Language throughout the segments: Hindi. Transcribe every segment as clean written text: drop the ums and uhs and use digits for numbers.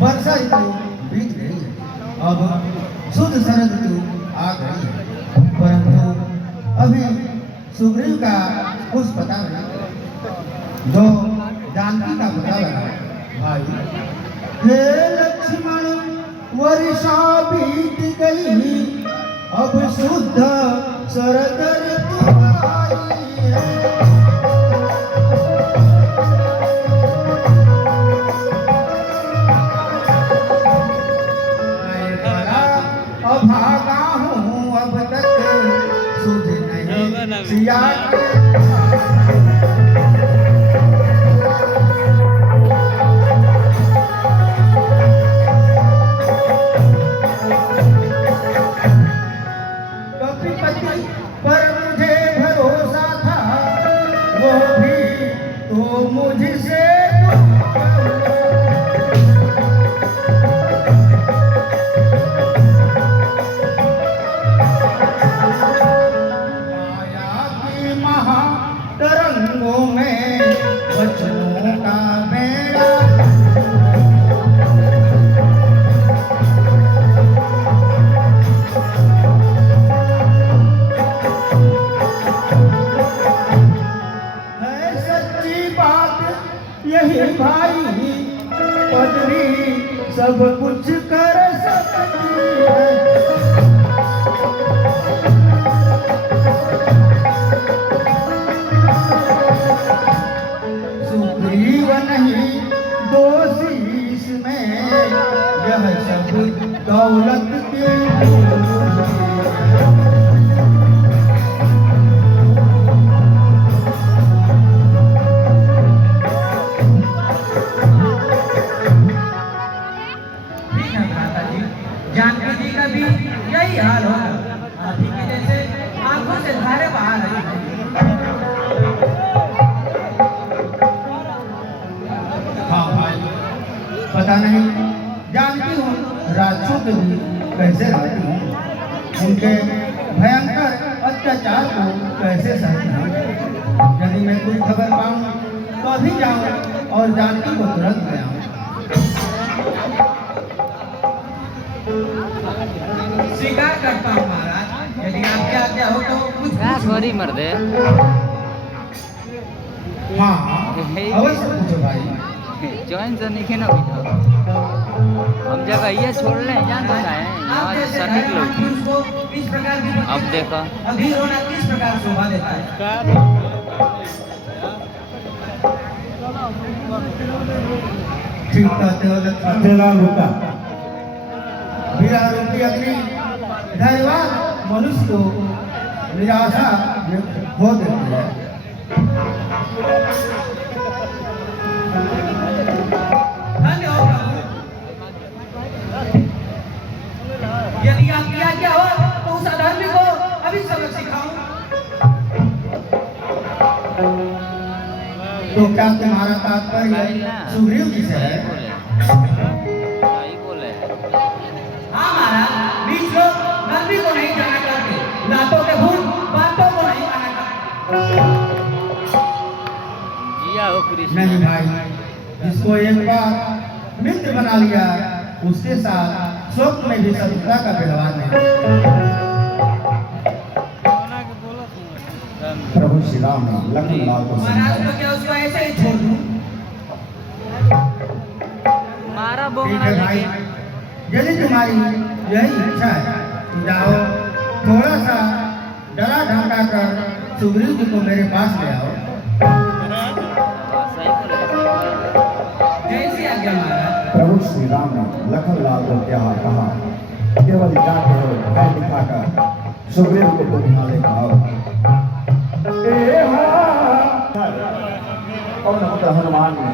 वर्षा ऋतु बीत गई है, अब शुद्ध शरद ऋतु आ गई है, परंतु अभी सुग्रीव का कुछ पता नहीं। जो जानकी का पता लगा भाई। हे लक्ष्मण, वर्षा बीत गई, अब शुद्ध शरद ऋतु आई है। भागा हूँ अब तक सुध नहीं सिया कपिपति पर मुझे भरोसा था, वो भी तो मुझसे तरंगों में वचनों का बेड़ा। है सच्ची बात यही भाई, पदवी सब कुछ कर सकती है। नहीं दोषी इसमें, यह सब दौलत के जानकी जी का भी यही हाल हो, हाथी के जैसे आंखों से धारे बहा रही है। पता नहीं जानती हूँ राक्षसों के भी कैसे रहती हूँ, उनके भयंकर अत्याचार को कैसे सहती हूँ। यदि मैं कोई खबर पाऊँ तो अभी जाऊँ और जानकी को तुरंत ले आऊँ। स्वीकार करता हूँ महाराज, यदि आपकी आज्ञा हो तो कुछ सॉरी मर्दे। हाँ अवश्य पूछो भाई। जॉइन से नहीं ना बैठो, हम जगह ये छोड़ ले जान रहा है यहाँ से सटीक लोग। अब देखो अभी रोना किस प्रकार शोभा देता है। ठीक कहते हो लक्ष्मण। वीरा रूपी अग्नि धैर्यवान मनुष्य को निराशा हो देती है। यदि आपकी आज्ञा हो तो उस अधर्मी को अभी सबक सिखाऊं। तो क्या तुम्हारा तात्पर्य सुग्रीव जी से है? हाँ महाराज, बीच लोग नरमी को नहीं जाना करते, लातों के भूत बातों को नहीं माना करते। नहीं भाई, जिसको एक बार मित्र बना लिया उसके साथ स्वप्न में भी शत्रुता का व्यवहार नहीं। प्रभु श्री राम लखन लाल को महाराज तो क्या उसको ऐसे ही छोड़ दूं? मारा बोंगना भाई, यदि तुम्हारी यही इच्छा है तो जाओ, थोड़ा सा डरा ढंका कर सुग्रीव जी को मेरे पास ले आओ। जैसी आज्ञा महाराज। प्रभु श्री राम ने लखन लाल को क्या कहा। केवल जाते हो भय दिखाकर सुग्रीव को तुम यहाँ लेकर आओ। पवन पुत्र हनुमान ने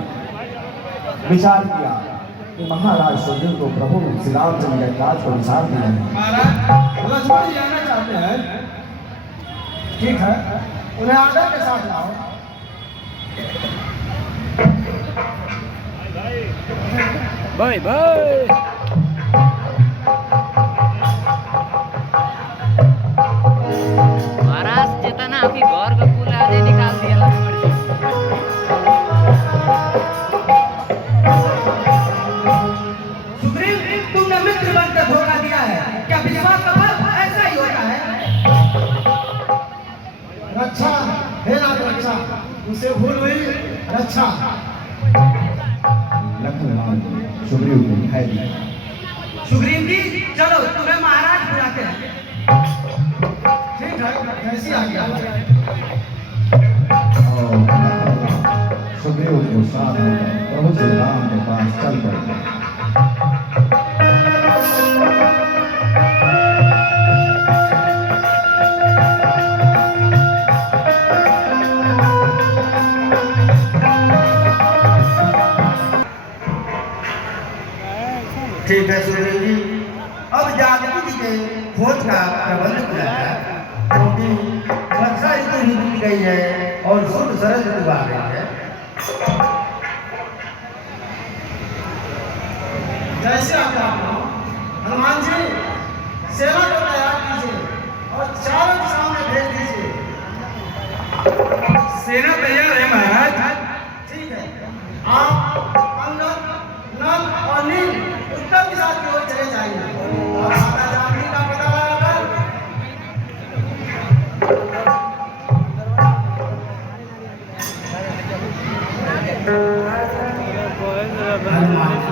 विचार किया कि महाराज सुग्रीव को प्रभु श्री रामचंद्र के राज को विचार दिया है। महाराज लक्ष्मण जी आना चाहते हैं। ठीक है, उन्हें आदर के साथ लाओ। Bye bye. महाराज जितना अभी घर का पुल आधे निकाल दिया लक्ष्मण जी। सुग्रीव, तुमने मित्र बनकर धोखा दिया है। क्या विश्वास का फल ऐसा ही होता है? रक्षा हे नाथ रक्षा, उसे भूल हुई रक्षा। लक्ष्मण सुग्रीव को दिखाई दिया। सुग्रीव जी, चलो तुम्हें महाराज बुलाते हैं। ठीक है, कैसी आ गया? और सुग्रीव को साथ लेकर प्रभु श्री राम के पास चल पड़े। ठीक है सुग्रीव जी, अब जानकी जी के खोज का प्रबंध किया है, क्योंकि वर्षा ऋतु भी बीत गई है और शुद्ध शरद ऋतु आ गई है। जैसे आप हनुमान जी सेना को तैयार कीजिए और चारों दिशाओं में भेज दीजिए। सेना तैयार है महाराज। ठीक है, आप अंगद, नल और नील उत्तर दिशा की ओर चले जाइए और माता जानकी का पता लगाकर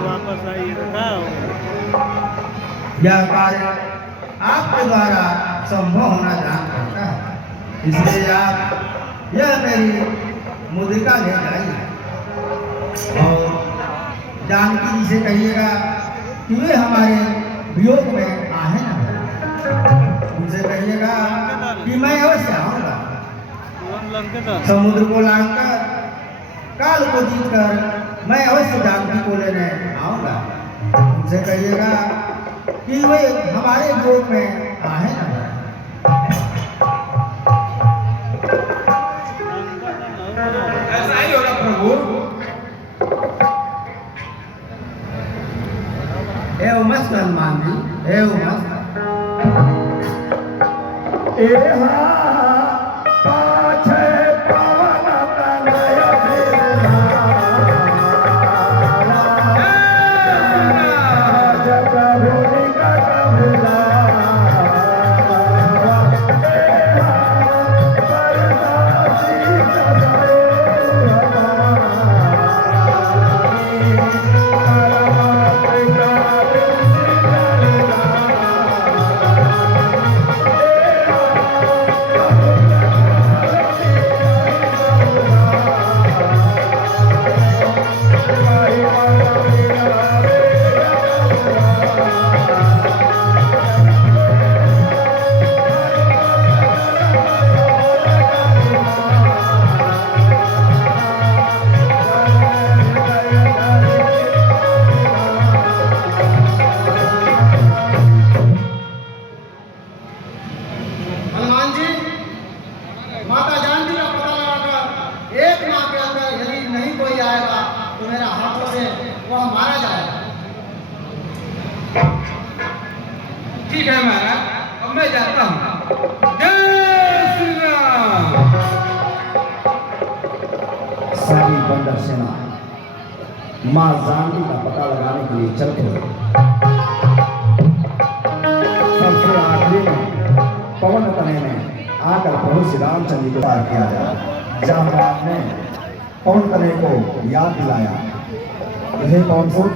वापस आइए। यह कार्य आपके द्वारा संभव होना जान पड़ता है, इसलिए आप यह मेरी मुद्रिका ले जाइए और जानकी जी से कहिएगा कि वे हमारे वियोग में आहे न। उनसे कहिएगा कि मैं अवश्य आऊँगा। समुद्र को लांघकर काल को जीतकर मैं अवश्य जानकी को लेने आऊँगा। उनसे कहिएगा कि वे हमारे वियोग में आहे न। ऐसा ही होगा प्रभु। एवं मस्त हनुमान जी, एवं मस्त। ठीक है महाराज, अब मैं जाता हूँ। जय श्री राम। सारी बंदर सेना मां जानकी का पता लगाने के लिए चल पड़ी। सबसे आखिरी में पवन तनय ने आकर प्रभु श्री रामचंद्र को पार किया गया, जहां आपने पवन तनय को याद दिलाया, हे पवन सुत,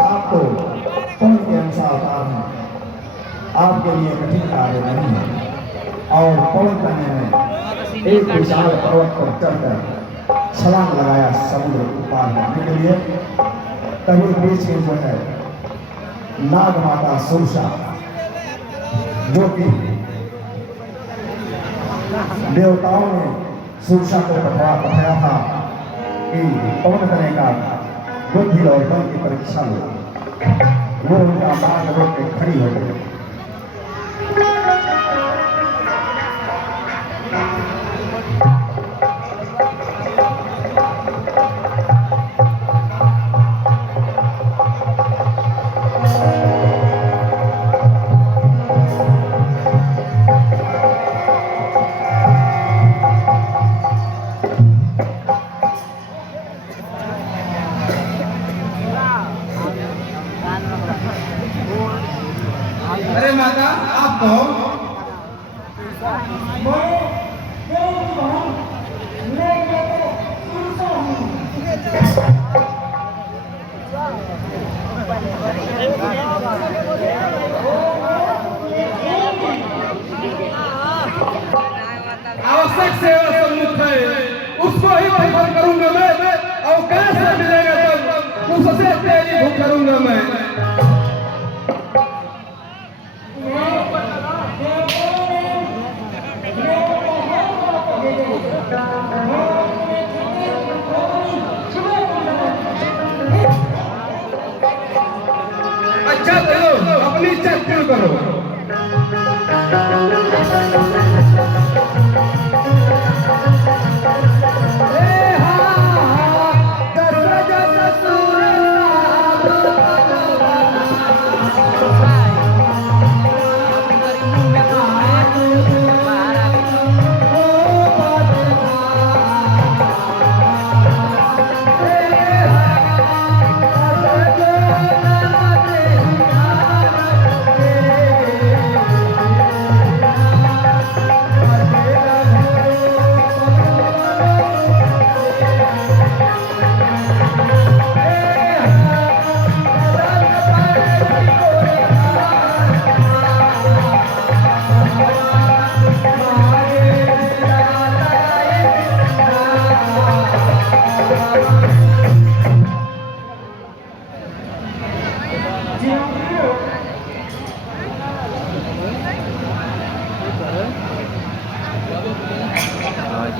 आप तो पवन के अनुसार अवतार हैं, आपके लिए कठिन कार्य नहीं है। और पवन तनय ने एक विशाल पर्वत पर चढ़कर छलांग लगाया समुद्र को पार करने के लिए। तभी बीच में जो है नाग माता सुरसा, जो कि देवताओं ने सुरसा को पठाया था कि पवन तनय का बुद्धि और बल की परीक्षा लो। वो उनका मार्ग रोक के खड़ी हो गई। अरे माता आप कहो। आवश्यक सेवा सम्मुख है, उसको ही भूख करूंगा मैं, और कैसे मिलेगा तब उससे तेरी भूख करूंगा मैं। अच्छा चलो अपनी इच्छा पूर्ण करो।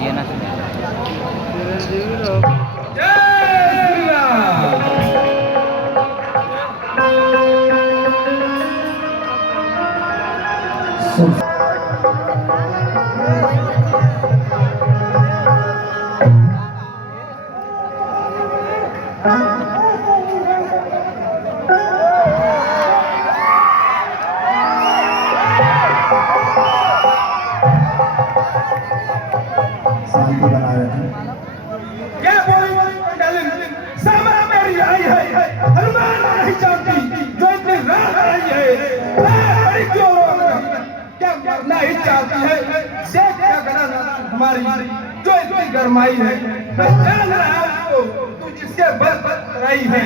ये ना शांति बनाए रखें। क्या बोली डालिंग सामा मेरी आई है, हनुमान नहीं चाहती जो इतनी रात आई है। बड़ी क्यों क्या करना ही चाहती है, देख क्या करना हमारी जो इतनी गरमाई है। मैं जान रहा हूँ तू जिससे बल कराई है।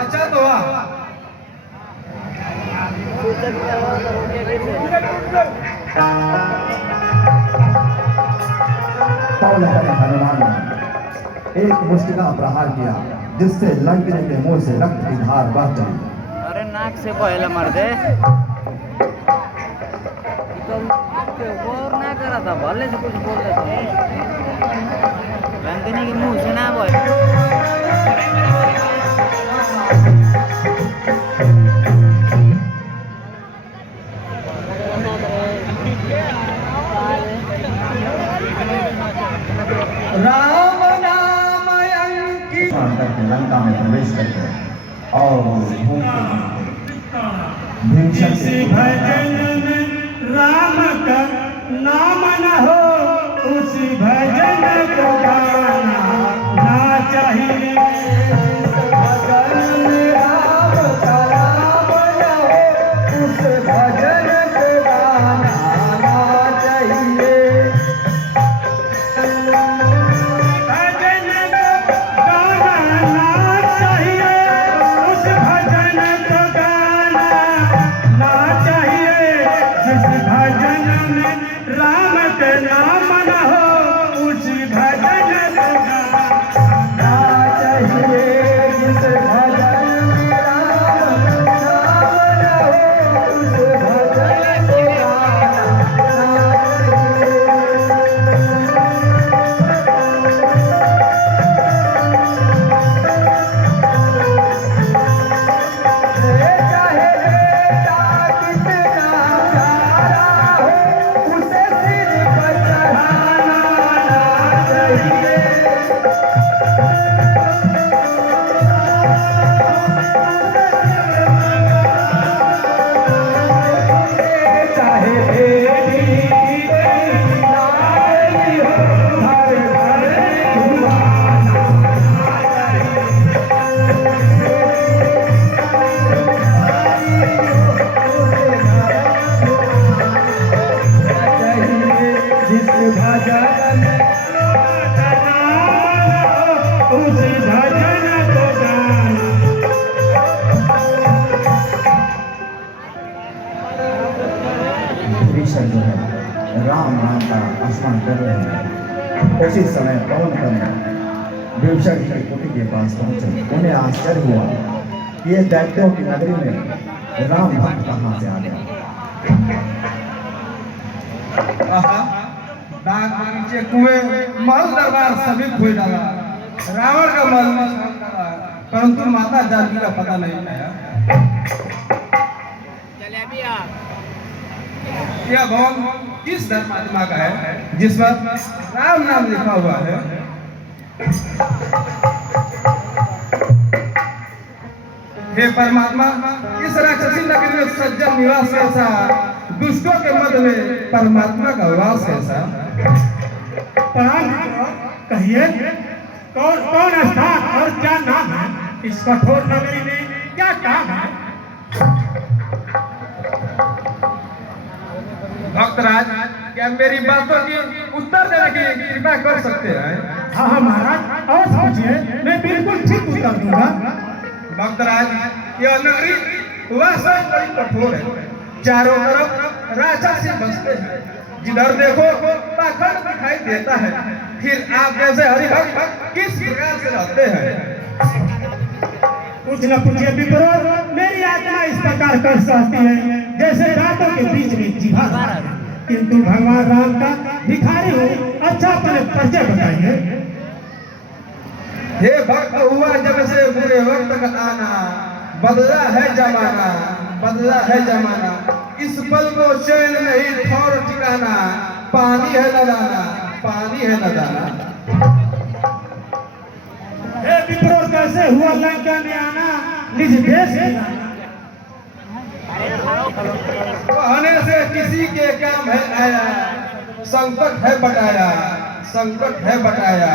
अच्छा तो पवन तनय हनुमान ने एक मुष्टिका प्रहार किया, जिससे लंकनी के मुंह से रक्त की धार बह चली। अरे नाक से पहले मर दे गौर ना करा था, भले से कुछ बोलते थे लंकनी के मुंह से ना बोल। राम नाम अंकित करके लंका में प्रवेश करके और भीषण से भजन में राम का नाम न हो, उस भजन को गाना ना चाहिए। भजन में राम का नाम न हो, उस भजन को गाना भजन में राम के नाम न हो उसी भजन को गाना चाहिए। जिस भजन में राम नाम न हो उस भजन को विभीषण जो है राम नाम का स्मरण कर रहे हैं। उसी समय पवन कन्या विभीषण की कुटी के पास पहुंचे। उन्हें आश्चर्य हुआ कि ये दैत्यों की नगरी में राम भक्त कहाँ से आ गया। दाग बगीचे कुएं महल दरबार सभी खोज डाला, रावण का महल में छान डाला, परंतु माता जानकी का पता नहीं आया। यह भवन किस धर्मात्मा का है जिस पर राम नाम लिखा हुआ है? हे परमात्मा, इस राक्षसी नगरी में सज्जन निवास कैसा, दुष्टों के मध्य में परमात्मा का वास कैसा? कहिए कौन कौन स्थान और क्या नाम है? इस कठोर नगरी में क्या काम है? भक्तराज, क्या मेरी बातों की उत्तर देने की कृपा कर सकते हैं? हाँ हाँ महाराज, और पूछिए, मैं बिल्कुल ठीक उत्तर दूंगा। भक्तराज, यह नगरी वास्तव में बड़ी कठोर है। चारों तरफ राक्षसी बसते हैं, जिधर देखो पाखंड दिखाई देता है। फिर आप जैसे हरिभक्त किस प्रकार से रहते हैं? कुछ न पूछिए विप्रोर, मेरी आत्मा इस प्रकार कर सकती है जैसे रातों के बीच में जीवा, किंतु भगवान राम का भिखारी हूँ। अच्छा अपने परिचय बताइए। हे भक्त, हुआ जब से बुरे वक्त का आना, बदला है जमाना, बदला है जमाना। इस पल को चैन नहीं ठौर ठिकाना, पानी है न दाना, पानी है न दाना। हे विप्रोर, कैसे हुआ लंका में आना, निज देश में आना? कहने से किसी के काम है आया, संकट है बटाया, संकट है बटाया।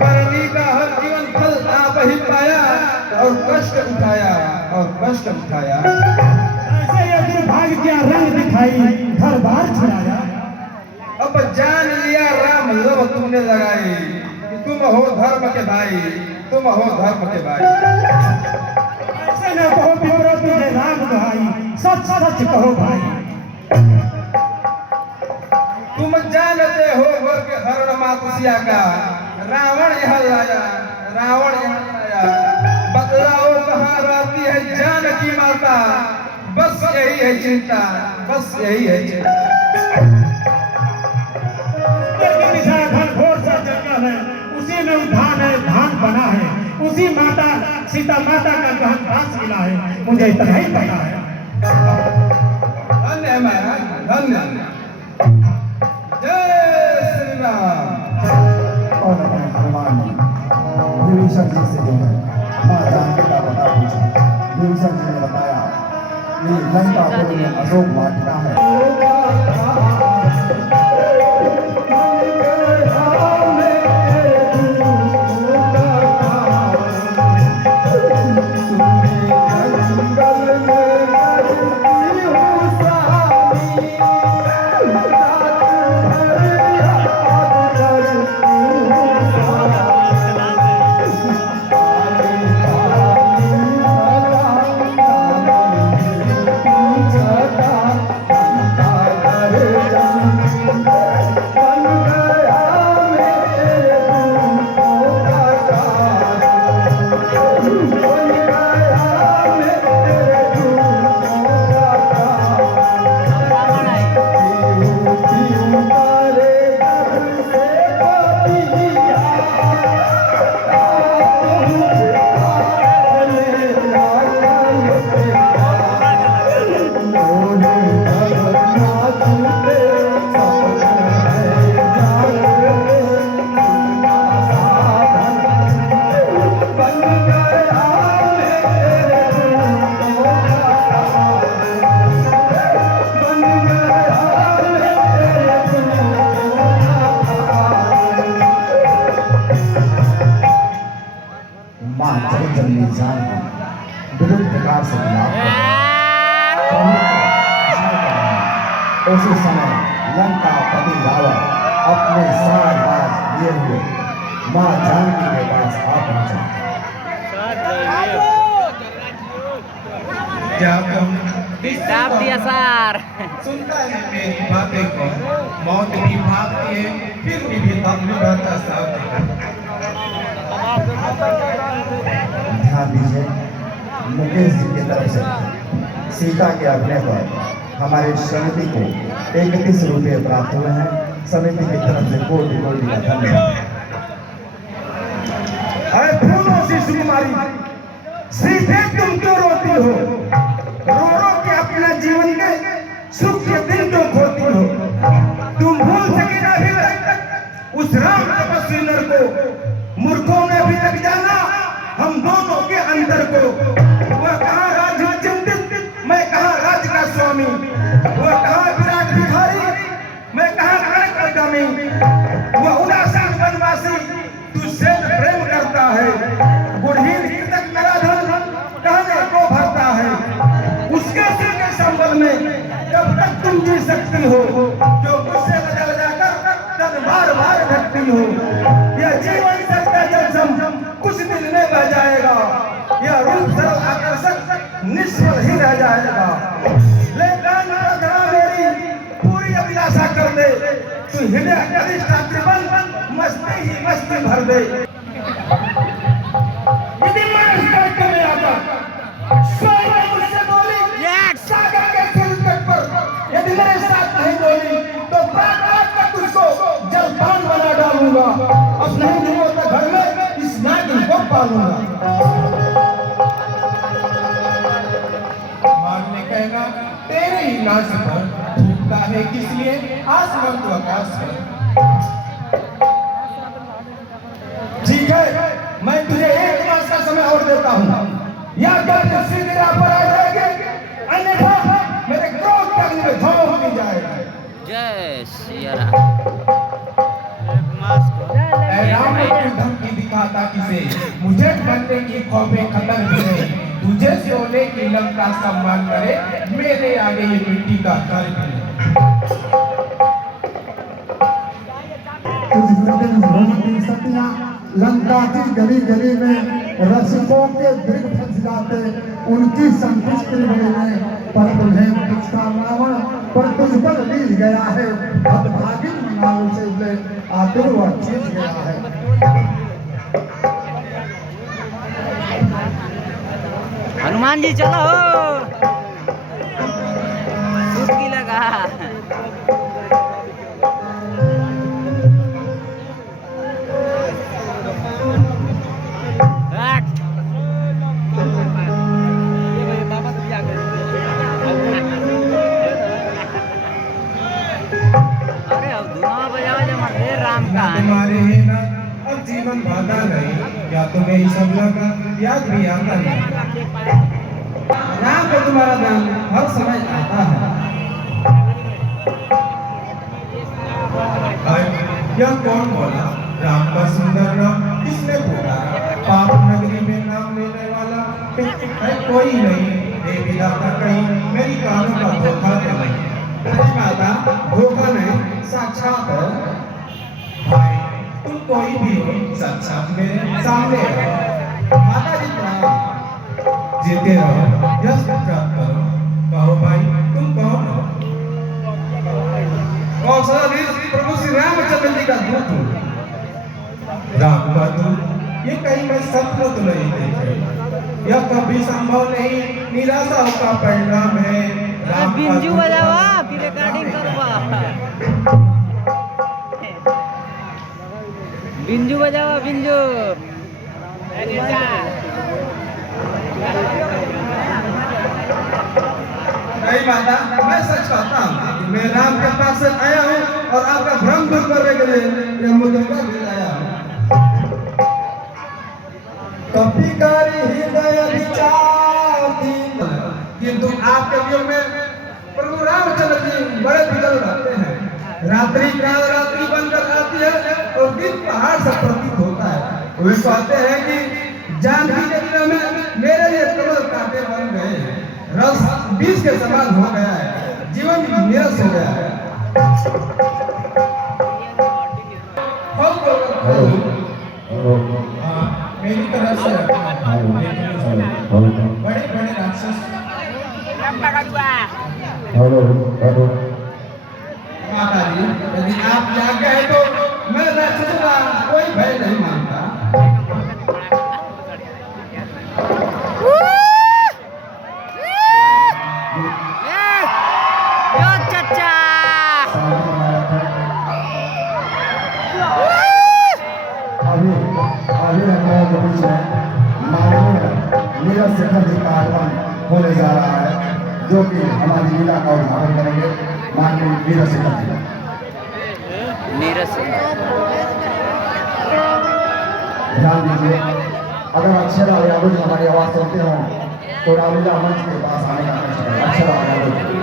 करनी का हर जीवन फल आप ही पाया, और कष्ट उठाया, और कष्ट उठाया। ऐसे ये दुर्भाग्य क्या रंग दिखाई, घर बार छुड़ाया। अब जान लिया राम लब तुमने लगाई, कि तुम हो धर्म के भाई, तुम हो धर्म के भाई। ऐसे न कहो विप्रो, तुझे राम दुहाई, सच सच कहो भाई। तुम जानते हो वर के हरण मातसिया का, रावण यहाँ लाया, रावण यहाँ लाया। बतलाओ कहाँ रहती है जानकी माता, बस यही है चिंता, बस यही है चिंता। घनघोर सा जंगल है, उसी में उद्यान है, धान बना है, उसी माता सीता माता का गहन घास मिला है, मुझे इतना ही पता है। धन्य है महाराज, धन्य। जय श्री राम। और अपने हनुमान ने विभीषण जी से जो है माँ जानकी का पता पूछा। विभीषण जी ने बताया कि लंकापुर में अशोक वाटिका है। अपनी जान को विभिन्न प्रकार से खिलाफ उसी समय लंका पति रावण अपने सात बाज लिए हुए मां जानकी के पास आ पहुंचा। क्या तुम डाब दिया सर। सुनता है मेरी बातें को, मौत भी भागती है फिर भी अपने रहता साथ है। ध्यान दीजिए, मुकेश जी की तरफ से सीता के अभिनय पर हमारे समिति को 31 रुपये प्राप्त हुए हैं। समिति की तरफ से कोटि कोटि का धन्यवाद। अरे फूलों से सुकुमारी, सीधे तुम क्यों रोती हो? रो रो के अपना जीवन के सुख के दिन क्यों खोती हो? तुम भूल सके ना भी उस राम तपस्वी नर को, मूर्खों ने अभी तक जाना हम दोनों के अंतर को। वह कहाँ राज्य चिंतित, मैं कहाँ राज्य का स्वामी। वह कहाँ विराट भिखारी, मैं कहाँ कनक अगामी। वह उदासीन वनवासी तुझसे प्रेम करता है, गुणहीन कृतज्ञ नराधन कहने को भरता है। उसके सिर के संबल में कब तक तुम जी सकती हो, जो मुझसे बदल जाकर तब बार बार भटती हो। यह जीवन सकता जब कुछ दिन में बह जाएगा, यह रूप सरल आकर्षक निष्फल ही रह जाएगा। लेकिन प्रार्थना मेरी पूरी अभिलाषा कर दे, तू हृदय कनिष्ठ बन मस्ती ही मस्ती भर दे। यदि मैं इस करके में आता स्वयं मुझसे बोली सागर के सिर तट पर, यदि मेरे साथ नहीं बोली तो प्राण तक तुझको जलपान बना डालूंगा। अब नहीं दिनों तक घर में इस नागिन को पालूंगा। मारने कहना तेरे ही नाश पर टूटता है, किस लिए आसमान को आकाश पर। ठीक है, मैं तुझे 1 मास का समय और देता हूँ, या तो सीधे राह पर आ जाएगी, अन्यथा मेरे क्रोध के अग्नि में झोंक दी जाएगी। जय सिया राम। राम की धमकी दिखाता किसे, मुझे बनने की खौफे खतर भी नहीं। तुझे सोने की लंका सम्मान करे, मेरे आगे ये मिट्टी का घर भी नहीं। सतिया लंका की गली गली में रसिकों के दृढ़ फंस जाते, उनकी संतुष्टि में पर तुम्हें पुष्टा रावण पर तुझ पर लील गया है। अब भागिन मनाओ से ले आते हुआ चीज गया है। हनुमान जी चलो, सुटकी लगा। अरे अब धुआं बजाओ जब मरे राम का तुम्हारे है ना अब जीवन बाधा नहीं, क्या तुम्हें ये सब लगा याद भी आता नहीं। राम को तुम्हारा नाम हर समय आता है। यह कौन बोला राम का सुंदर नाम किसने बोला? पाप नगरी में नाम लेने वाला है कोई नहीं। हे विधाता कहीं मेरी कानों का धोखा तो नहीं। माता धोखा नहीं, साक्षात भाई तुम कोई भी हो, साक्षात मेरे सामने हो। माता जी प्रणाम। जीते रहो, यश प्राप्त करो। कहो भाई तुम कौन हो? कौशलाधीश प्रभु श्री रामचंद्र जी का दूत हूँ। राम का दूत? ये कहीं मैं सपनों तो नहीं देखे, यह कभी संभव नहीं, निराशा का परिणाम है। बिंजू बजावा कि रिकॉर्डिंग करवा, बिंजू बजावा बिंजू। नहीं माता, मैं सच कहता हूँ, मैं राम के पास से आया हूँ और आपका भ्रम दूर करने के लिए यह मुद्दा भी आया हूँ। कभी कारी हृदय विचारती, किंतु आपके वियोग में प्रभु रामचंद्र जी बड़े विकल रहते हैं। रात्रि काल रात्रि बनकर आती है और दिन पहाड़ से प्रतीत होता है। वे कहते हैं कि जानकी के दिनों में मेरे लिए कमल कांटे बन गए, रस बीज के समान हो गया है, जीवन निरस हो गया है। मेरी तरह से बड़े बड़े राक्षस माता जी, यदि आप जागे हैं तो मैं राक्षस का कोई भय नहीं मानता। यो चचा अभी हम लोगों के बीच में माननीय नीरज शेखर जी का आगमन होने जा रहा है, जो कि हमारी लीला का उद्घाटन करेंगे माननीय नीरज शेखर जी। नीरज ध्यान दीजिए, अगर अक्षरा यादव जी हमारी आवाज़ सुनते हो तो रामलीला मंच के पास आने का कष्ट करें। अक्षरा यादव जी।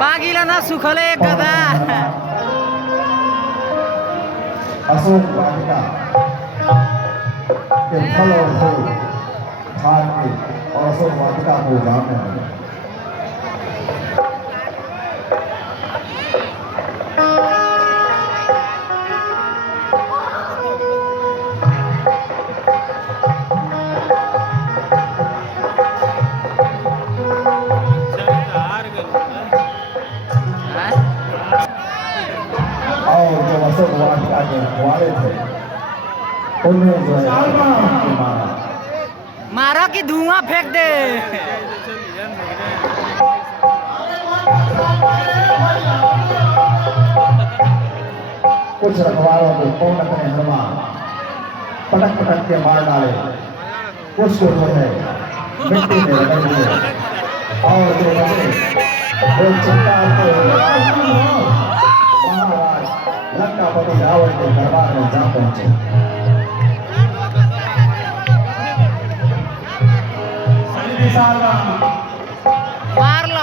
पागिला ना सुखले कदा अशोक वाटिका के फल और फूल खाद के और अशोक वाटिका को उगाने वाले और जो अशोक वाटिका के रखवाले थे उन्हें जो है मारा। मारा कि धुआं फेंक दे। कुछ रखवालों को कौन अपने हनुमान पटक पटक के मार डाले, कुछ को जो है मिट्टी में रगड़ दिए और जो बचे वो चिंता महाराज लंकापति रावण के दरबार में जा पहुंचे।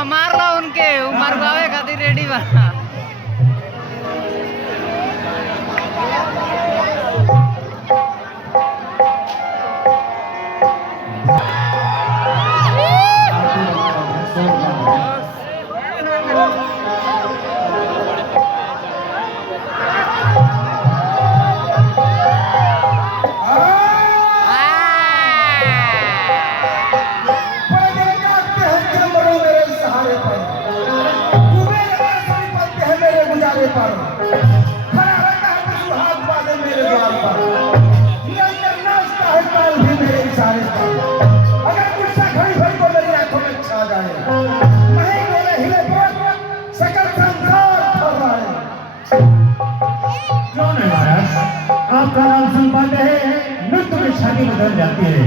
मार लो उनके मरवावे खातिर रेडी बना। आपका नाम सुन पाते हैं, नृत्य में छाती बदल जाती है।